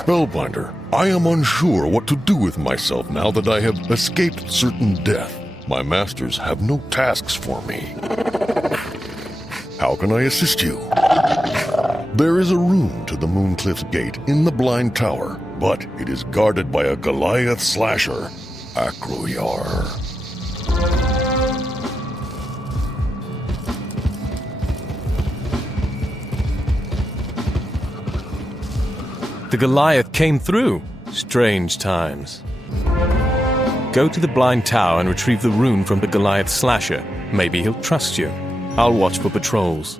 Spellbinder, I am unsure what to do with myself now that I have escaped certain death. My masters have no tasks for me. How can I assist you? There is a room to the Mooncliff's gate in the Blind Tower, but it is guarded by a Goliath slasher, Acroyar. The Goliath came through. Strange times. Go to the Blind Tower and retrieve the rune from the Goliath slasher. Maybe he'll trust you. I'll watch for patrols.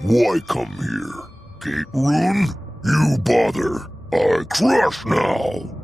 Why come here? Gate rune? You bother. I crush now.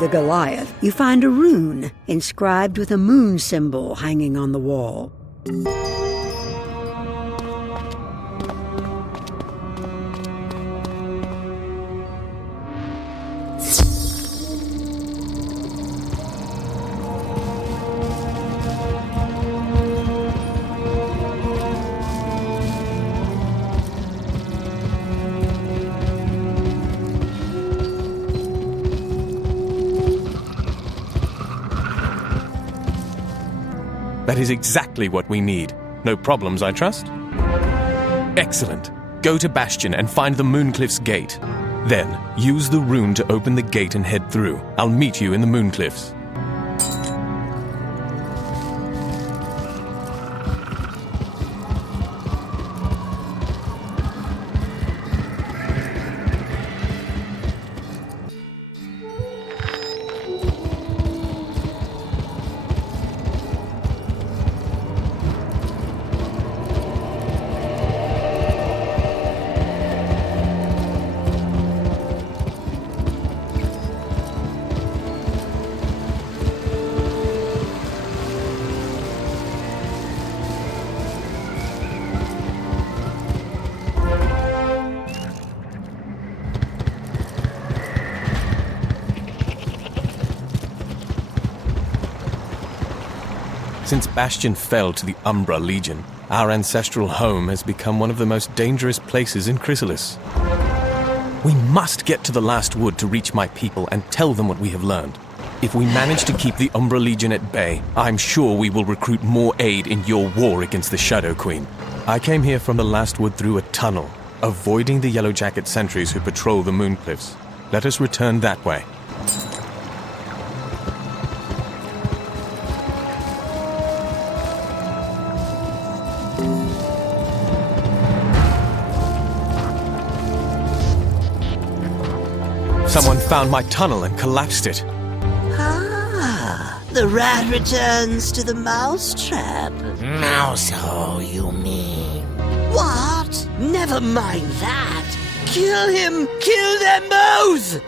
the Goliath, you find a rune inscribed with a moon symbol hanging on the wall. That is exactly what we need. No problems, I trust? Excellent. Go to Bastion and find the Mooncliffs gate. Then, use the rune to open the gate and head through. I'll meet you in the Mooncliffs. Since Bastion fell to the Umbra Legion, our ancestral home has become one of the most dangerous places in Crisalis. We must get to the last wood to reach my people and tell them what we have learned. If we manage to keep the Umbra Legion at bay, I'm sure we will recruit more aid in your war against the Shadow Queen. I came here from the last wood through a tunnel, avoiding the Yellow Jacket sentries who patrol the Mooncliffs. Let us return that way. Someone found my tunnel and collapsed it. Ah, the rat returns to the mousetrap. Mouse hole, you mean? What? Never mind that. Kill him! Kill them both!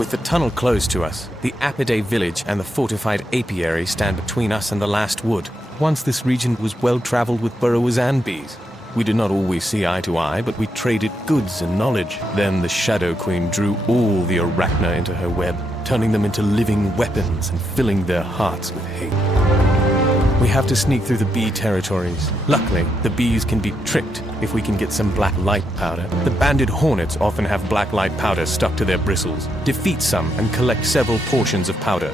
With the tunnel closed to us, the Apidae village and the fortified apiary stand between us and the last wood. Once this region was well-traveled with burrowers and bees. We did not always see eye to eye, but we traded goods and knowledge. Then the Shadow Queen drew all the Arachna into her web, turning them into living weapons and filling their hearts with hate. We have to sneak through the bee territories. Luckily, the bees can be tricked if we can get some black light powder. The banded hornets often have black light powder stuck to their bristles. Defeat some and collect several portions of powder.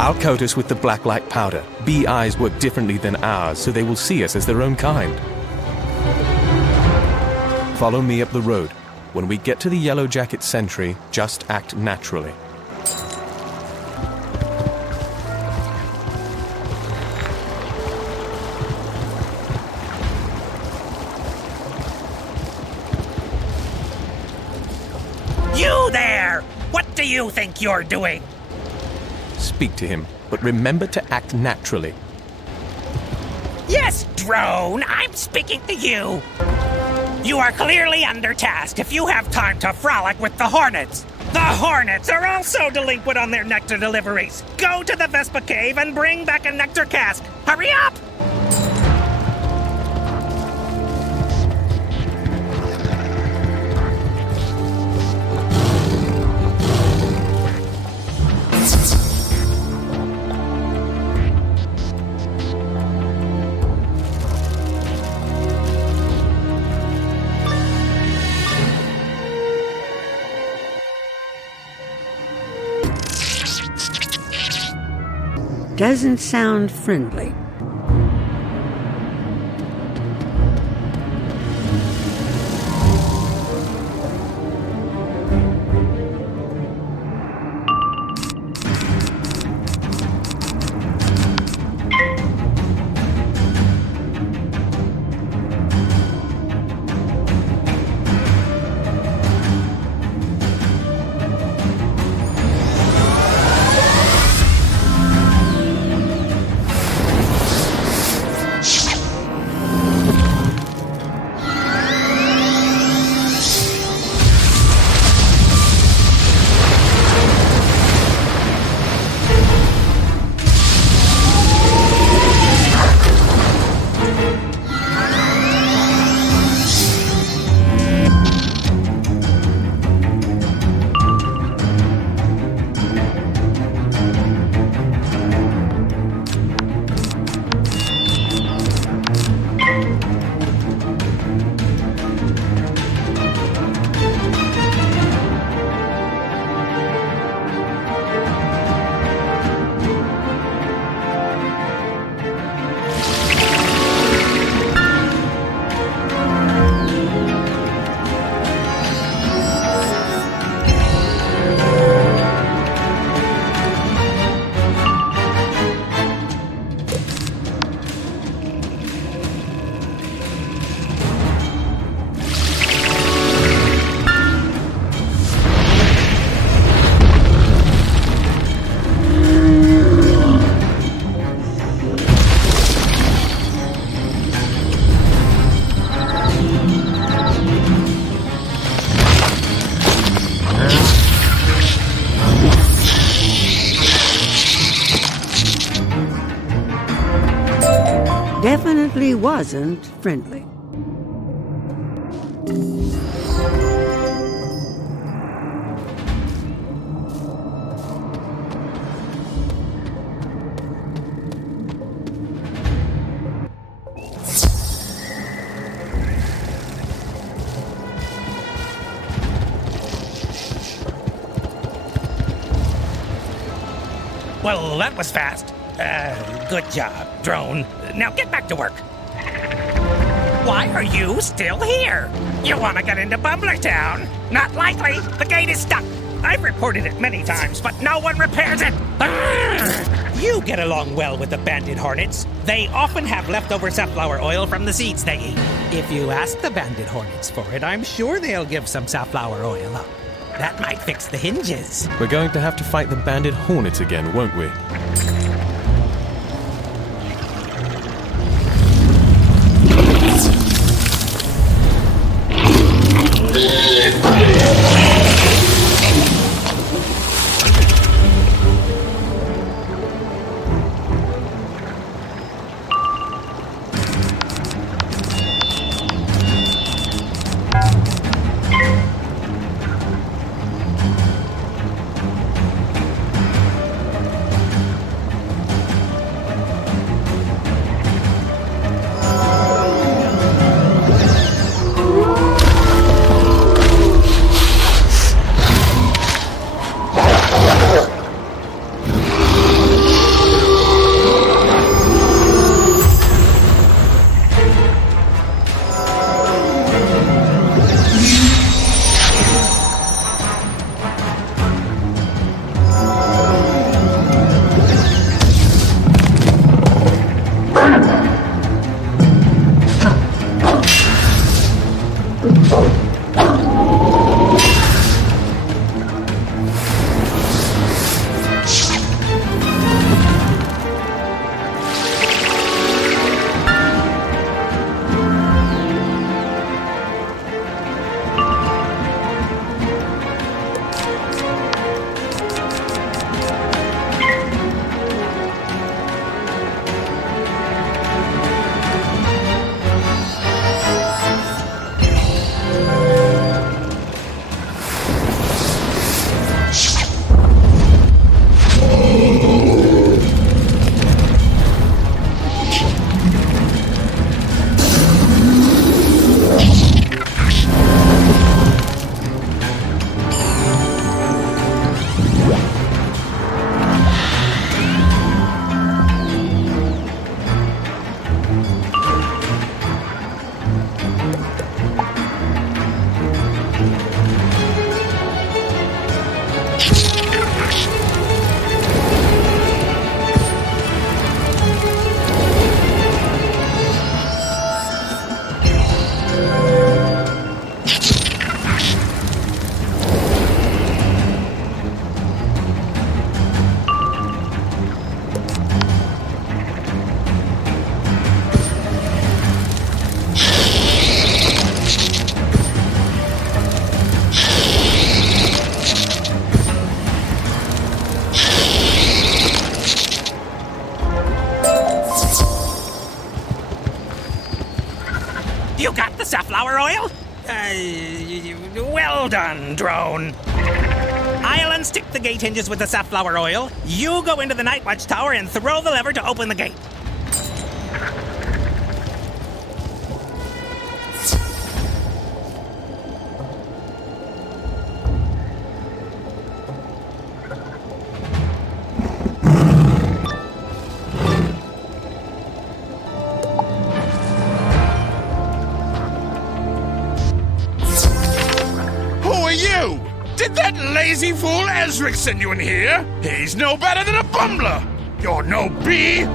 I'll coat us with the black light powder. Bee eyes work differently than ours, so they will see us as their own kind. Follow me up the road. When we get to the Yellow Jacket sentry, just act naturally. You there! What do you think you're doing? Speak to him, but remember to act naturally. Yes, drone, I'm speaking to you. You are clearly undertasked if you have time to frolic with the hornets. The hornets are also delinquent on their nectar deliveries. Go to the Vespa Cave and bring back a nectar cask. Hurry up! doesn't sound friendly. Definitely wasn't friendly. Well, that was fast. Good job, drone. Now get back to work. Why are you still here? You want to get into Bumblertown? Not likely. The gate is stuck. I've reported it many times, but no one repairs it. You get along well with the banded hornets. They often have leftover safflower oil from the seeds they eat. If you ask the banded hornets for it, I'm sure they'll give some safflower oil up. That might fix the hinges. We're going to have to fight the banded hornets again, won't we? Well done, drone. I'll unstick the gate hinges with the safflower oil. You go into the night watch tower and throw the lever to open the gate. Who are you? Did that lazy fool Ezric send you in here? He's no better than a bumbler. You're no bee.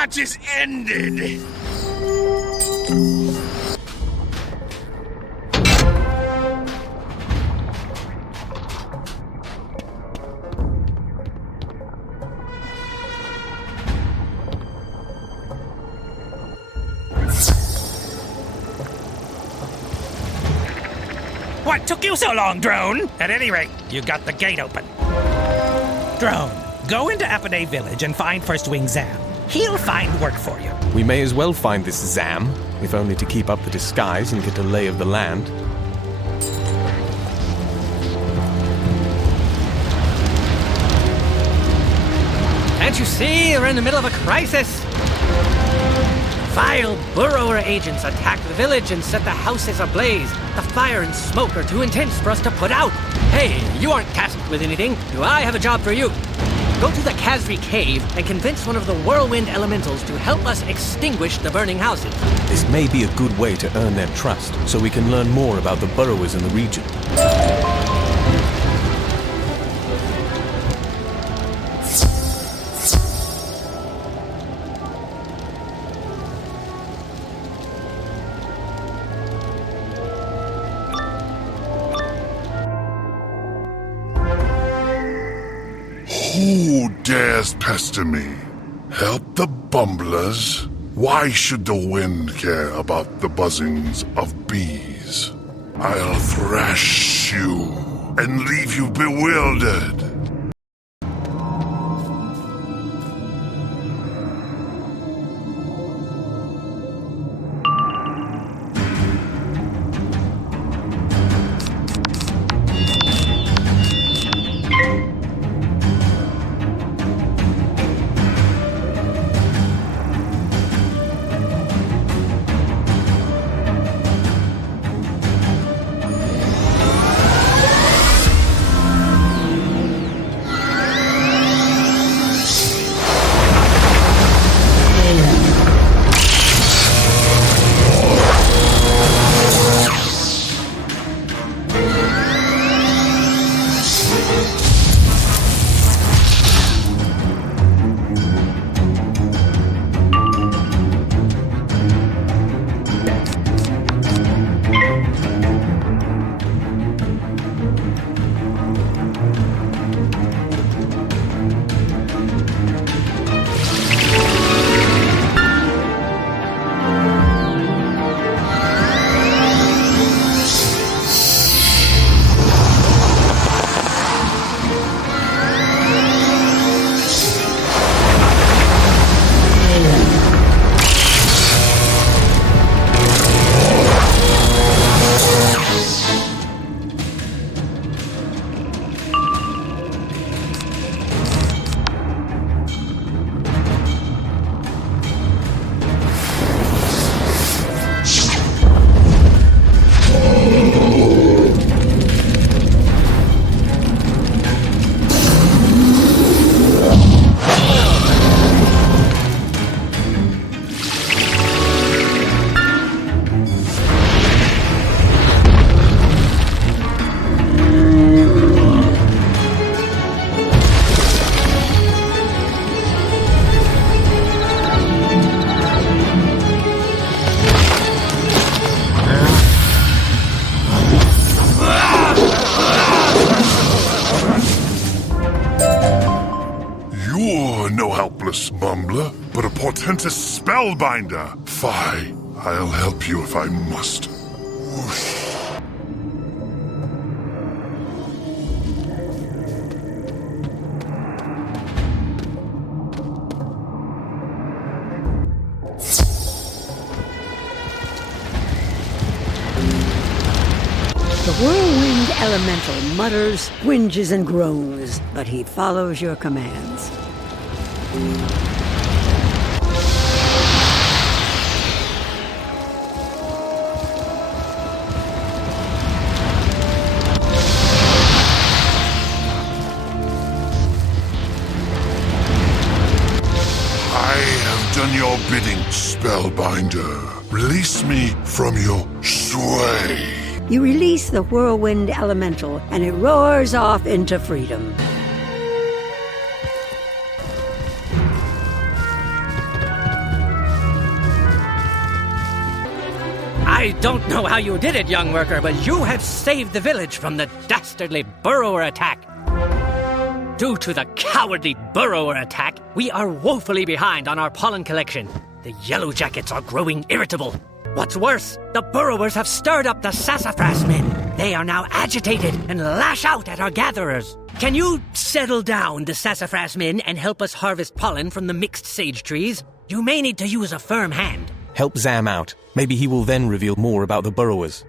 match is ended. What took you so long, Drone? At any rate, you got the gate open. Drone, go into Apide Village and find First Wing Zam. He'll find work for you. We may as well find this Zam, if only to keep up the disguise and get a lay of the land. Can't you see? We're in the middle of a crisis. Vile burrower agents attacked the village and set the houses ablaze. The fire and smoke are too intense for us to put out. Hey, you aren't tasked with anything. Do I have a job for you? Go to the Kazri cave and convince one of the whirlwind elementals to help us extinguish the burning houses. This may be a good way to earn their trust, so we can learn more about the burrowers in the region. Who dares pester me? Help the bumblers? Why should the wind care about the buzzings of bees? I'll thrash you and leave you bewildered. Bumbler, but a portentous spellbinder. Fie, I'll help you if I must. Whoosh. The whirlwind elemental mutters, whinges, and groans, but he follows your commands. Done your bidding, spellbinder. Release me from your sway. You release the whirlwind elemental, and it roars off into freedom. I don't know how you did it, young worker, but you have saved the village from the dastardly burrower attack. Due to the cowardly burrower attack, we are woefully behind on our pollen collection. The yellow jackets are growing irritable. What's worse, the burrowers have stirred up the sassafras men. They are now agitated and lash out at our gatherers. Can you settle down, the sassafras men, and help us harvest pollen from the mixed sage trees? You may need to use a firm hand. Help Zam out. Maybe he will then reveal more about the burrowers.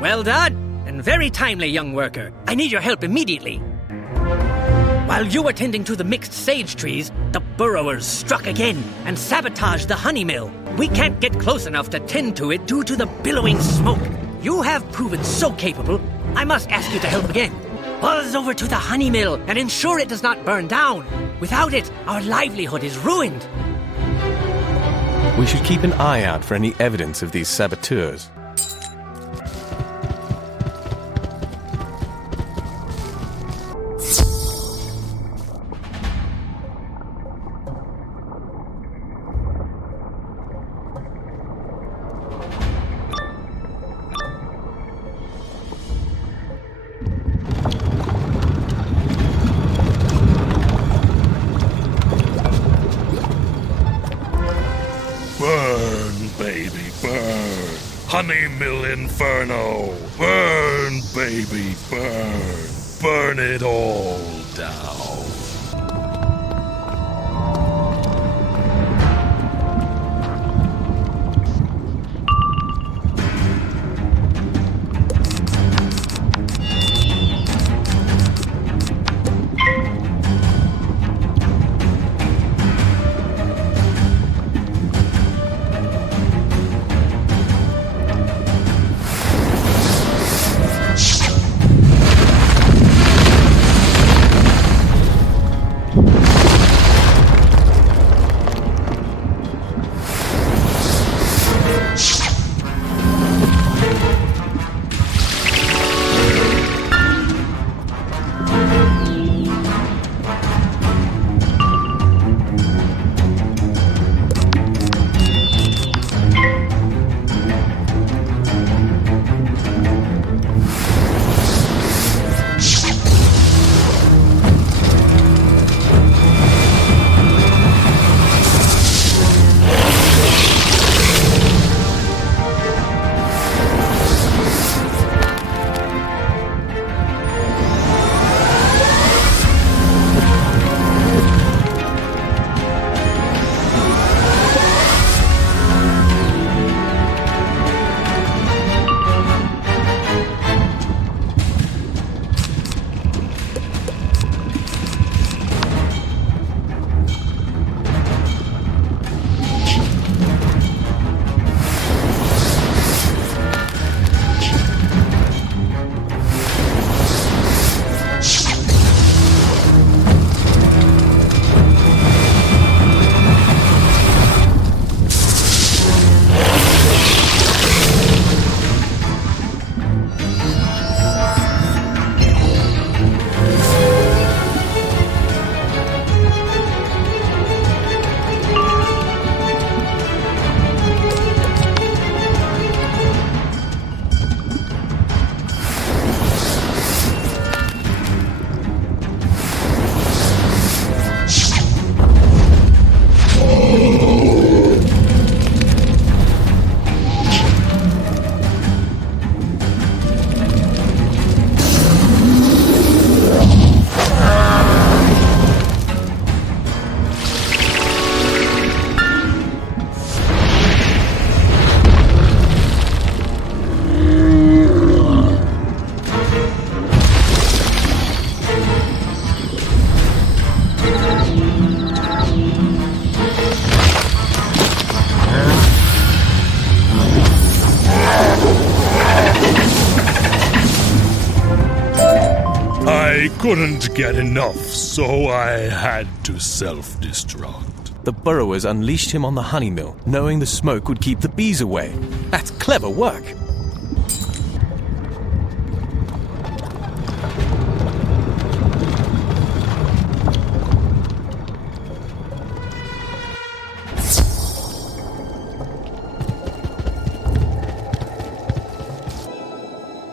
Well done, and very timely, young worker. I need your help immediately. While you were tending to the mixed sage trees, the burrowers struck again and sabotaged the honey mill. We can't get close enough to tend to it due to the billowing smoke. You have proven so capable, I must ask you to help again. Buzz over to the honey mill and ensure it does not burn down. Without it, our livelihood is ruined. We should keep an eye out for any evidence of these saboteurs. Burn, baby, burn. Honey mill inferno. Burn, baby, burn. Burn it all down. I couldn't get enough, so I had to self-destruct. The burrowers unleashed him on the honey mill, knowing the smoke would keep the bees away. That's clever work.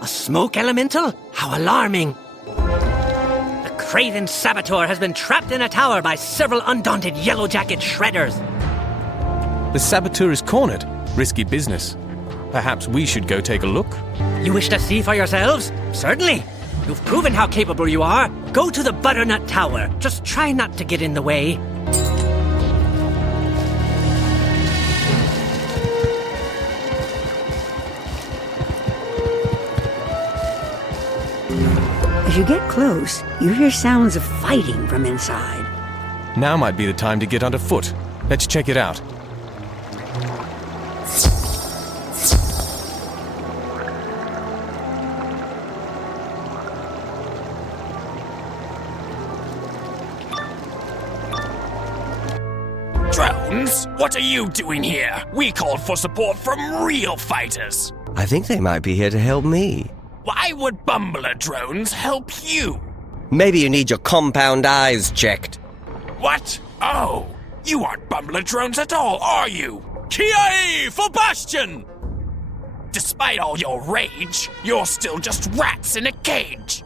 A smoke elemental? How alarming! The craven saboteur has been trapped in a tower by several undaunted yellow-jacket shredders. The saboteur is cornered. Risky business. Perhaps we should go take a look? You wish to see for yourselves? Certainly. You've proven how capable you are. Go to the Butternut Tower. Just try not to get in the way. As you get close, you hear sounds of fighting from inside. Now might be the time to get underfoot. Let's check it out. Drones, what are you doing here? We called for support from real fighters. I think they might be here to help me. Why would Bumbler drones help you? Maybe you need your compound eyes checked. What? Oh, you aren't Bumbler drones at all, are you? Kiai for Bastion! Despite all your rage, you're still just rats in a cage.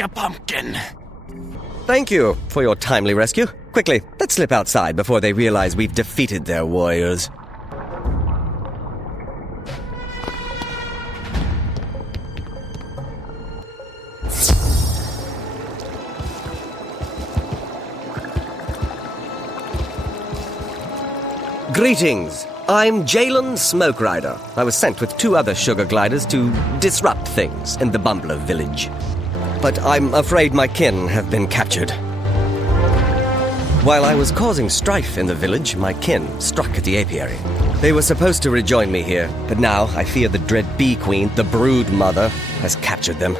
like a pumpkin. Thank you for your timely rescue. Quickly, let's slip outside before they realize we've defeated their warriors. Greetings. I'm Jalen Smoke Rider. I was sent with 2 other sugar gliders to disrupt things in the Bumbler village. But I'm afraid my kin have been captured. While I was causing strife in the village, my kin struck at the apiary. They were supposed to rejoin me here, but now I fear the dread Bee Queen, the Brood Mother, has captured them.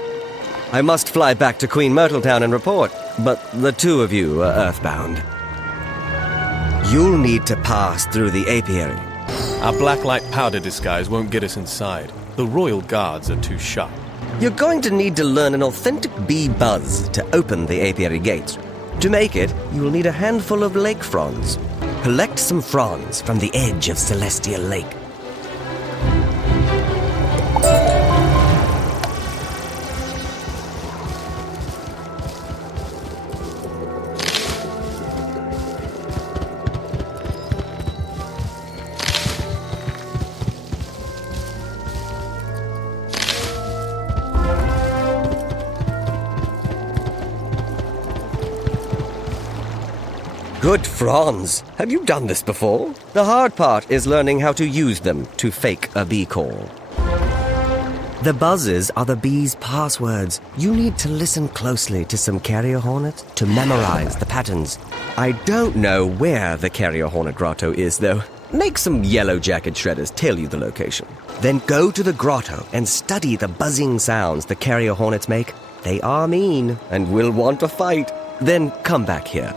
I must fly back to Queen Myrtletown and report, but the 2 of you are earthbound. You'll need to pass through the apiary. Our blacklight powder disguise won't get us inside. The royal guards are too sharp. You're going to need to learn an authentic bee buzz to open the apiary gates. To make it, you will need a handful of lake fronds. Collect some fronds from the edge of Celestial Lake. Good fronds. Have you done this before? The hard part is learning how to use them to fake a bee call. The buzzes are the bees' passwords. You need to listen closely to some carrier hornets to memorize the patterns. I don't know where the carrier hornet grotto is, though. Make some yellow jacket shredders tell you the location. Then go to the grotto and study the buzzing sounds the carrier hornets make. They are mean and will want to fight. Then come back here.